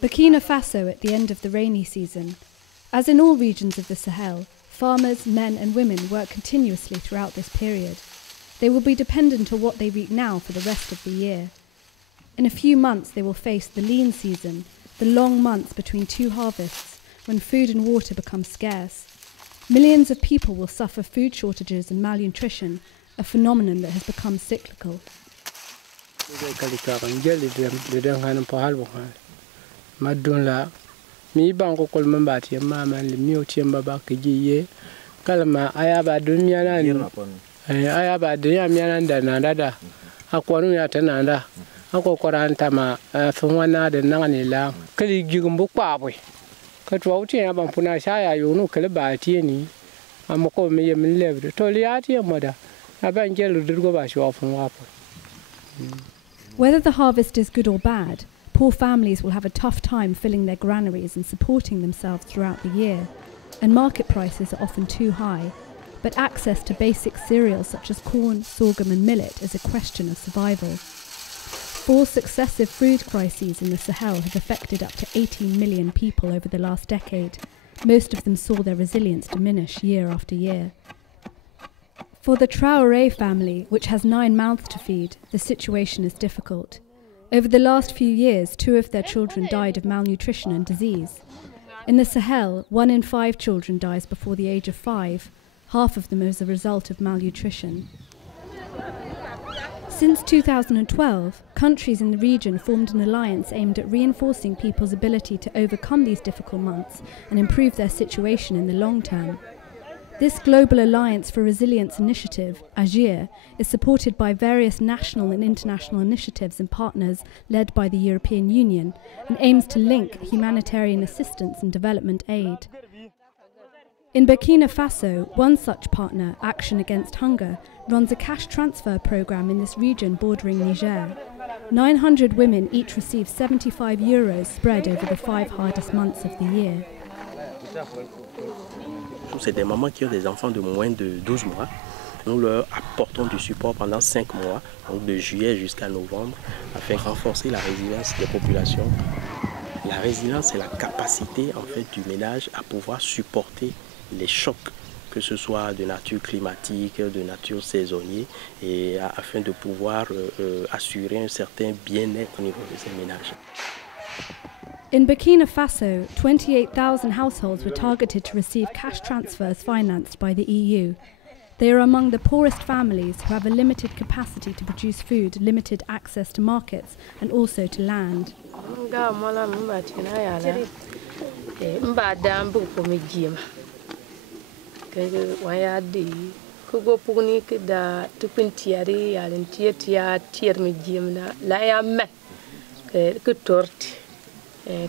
Burkina Faso at the end of the rainy season. As in all regions of the Sahel, farmers, men and women work continuously throughout this period. They will be dependent on what they reap now for the rest of the year. In a few months they will face the lean season, the long months between two harvests, when food and water become scarce. Millions of people will suffer food shortages and malnutrition, a phenomenon that has become cyclical. Whether the harvest is good or bad, poor families will have a tough time filling their granaries and supporting themselves throughout the year, and market prices are often too high. But access to basic cereals such as corn, sorghum and millet is a question of survival. 4 successive food crises in the Sahel have affected up to 18 million people over the last decade. Most of them saw their resilience diminish year after year. For the Traoré family, which has 9 mouths to feed, the situation is difficult. Over the last few years, 2 of their children died of malnutrition and disease. In the Sahel, 1 in 5 children dies before the age of 5, half of them as a result of malnutrition. Since 2012, countries in the region formed an alliance aimed at reinforcing people's ability to overcome these difficult months and improve their situation in the long term. This Global Alliance for Resilience initiative, AGIR, is supported by various national and international initiatives and partners led by the European Union and aims to link humanitarian assistance and development aid. In Burkina Faso, one such partner, Action Against Hunger, runs a cash transfer program in this region bordering Niger. 900 women each receive €75 spread over the 5 hardest months of the year. C'est des mamans qui ont des enfants de moins de 12 mois. Nous leur apportons du support pendant 5 mois, donc de juillet jusqu'à novembre, afin de renforcer la résilience des populations. La résilience, c'est la capacité en fait, du ménage à pouvoir supporter les chocs, que ce soit de nature climatique, de nature saisonnière, et afin de pouvoir assurer un certain bien-être au niveau de ces ménages. In Burkina Faso, 28,000 households were targeted to receive cash transfers financed by the EU. They are among the poorest families who have a limited capacity to produce food, limited access to markets, and also to land.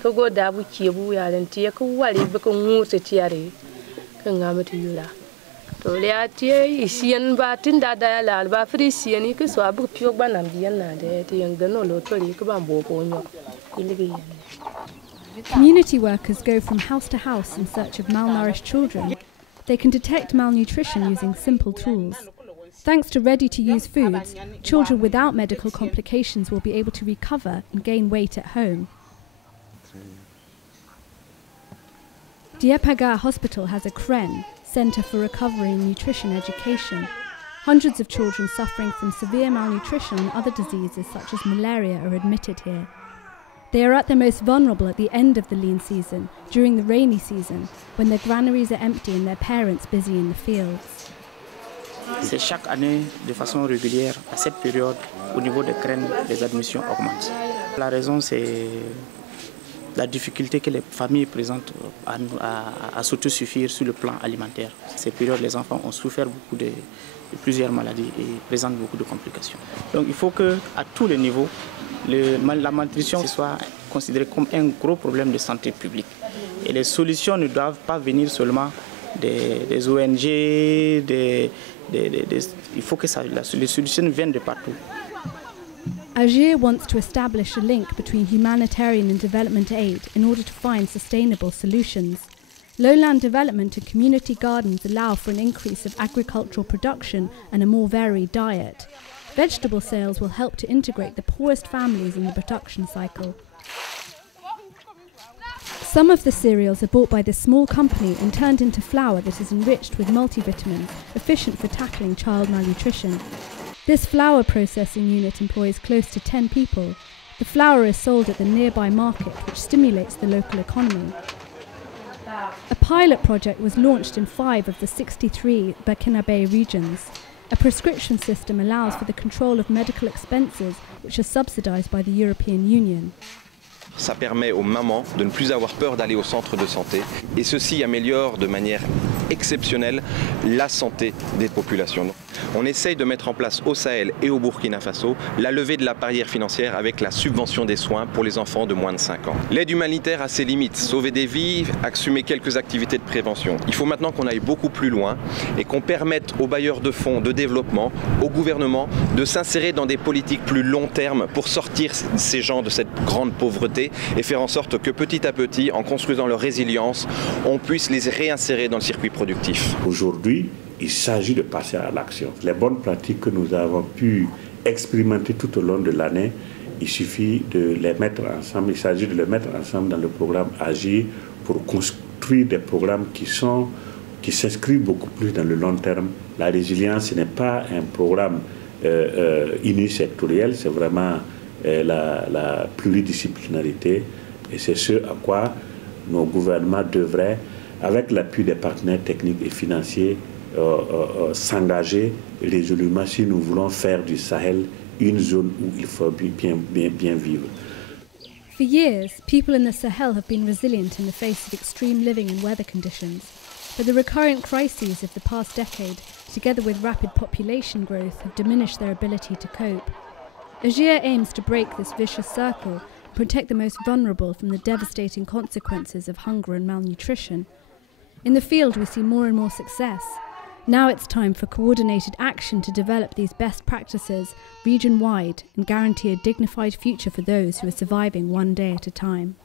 Ko da bu kibu ya dan tiya ko wali ba ko ngute tiyare kan ngamati yula to le atiye isian ba tinda da la ba frisian ko so abu pio ba nam diyan na de tiyan gano lo to li ko ba mbo ko nyo iligi. Community workers go from house to house in search of malnourished children. They can detect malnutrition using simple tools. Thanks to ready-to-use foods, children without medical complications will be able to recover and gain weight at home. Diepaga Hospital has a CREN, Centre for Recovery and Nutrition Education. Hundreds of children suffering from severe malnutrition and other diseases such as malaria are admitted here. They are at their most vulnerable at the end of the lean season, during the rainy season, when their granaries are empty and their parents busy in the fields. C'est chaque année, de façon régulière, à cette période, au niveau des CREN, les admissions augmentent. La raison, c'est la difficulté que les familles présentent à s'autosuffire sur le plan alimentaire. Ces périodes, les enfants ont souffert beaucoup de plusieurs maladies et présentent beaucoup de complications. Donc il faut qu'à tous les niveaux, la malnutrition soit considérée comme un gros problème de santé publique. Et les solutions ne doivent pas venir seulement des ONG, il faut que les solutions viennent de partout. AGIR wants to establish a link between humanitarian and development aid in order to find sustainable solutions. Lowland development and community gardens allow for an increase of agricultural production and a more varied diet. Vegetable sales will help to integrate the poorest families in the production cycle. Some of the cereals are bought by this small company and turned into flour that is enriched with multivitamins, efficient for tackling child malnutrition. This flour processing unit employs close to 10 people. The flour is sold at the nearby market, which stimulates the local economy. A pilot project was launched in 5 of the 63 Burkinabe regions. A prescription system allows for the control of medical expenses, which are subsidized by the European Union. Ça permet aux mamans de ne plus avoir peur d'aller au centre de santé et ceci améliore de manière exceptionnelle la santé des populations. On essaye de mettre en place au Sahel et au Burkina Faso la levée de la barrière financière avec la subvention des soins pour les enfants de moins de 5 ans. L'aide humanitaire a ses limites, sauver des vies, assumer quelques activités de prévention. Il faut maintenant qu'on aille beaucoup plus loin et qu'on permette aux bailleurs de fonds de développement, au gouvernement, de s'insérer dans des politiques plus long terme pour sortir ces gens de cette grande pauvreté et faire en sorte que petit à petit, en construisant leur résilience, on puisse les réinsérer dans le circuit productif. Aujourd'hui, il s'agit de passer à l'action. Les bonnes pratiques que nous avons pu expérimenter tout au long de l'année, il suffit de les mettre ensemble. Il s'agit de les mettre ensemble dans le programme Agir pour construire des programmes qui s'inscrivent beaucoup plus dans le long terme. La résilience, ce n'est pas un programme unisectoriel, c'est vraiment la pluridisciplinarité. Et c'est ce à quoi nos gouvernements devraient, avec l'appui des partenaires techniques et financiers, s'engager résolument si nous voulons faire du Sahel une zone où il faut bien vivre. For years, people in the Sahel have been resilient in the face of extreme living and weather conditions, but the recurrent crises of the past decade, together with rapid population growth, have diminished their ability to cope. AGIR aims to break this vicious circle and protect the most vulnerable from the devastating consequences of hunger and malnutrition. In the field, we see more and more success. Now it's time for coordinated action to develop these best practices region-wide and guarantee a dignified future for those who are surviving one day at a time.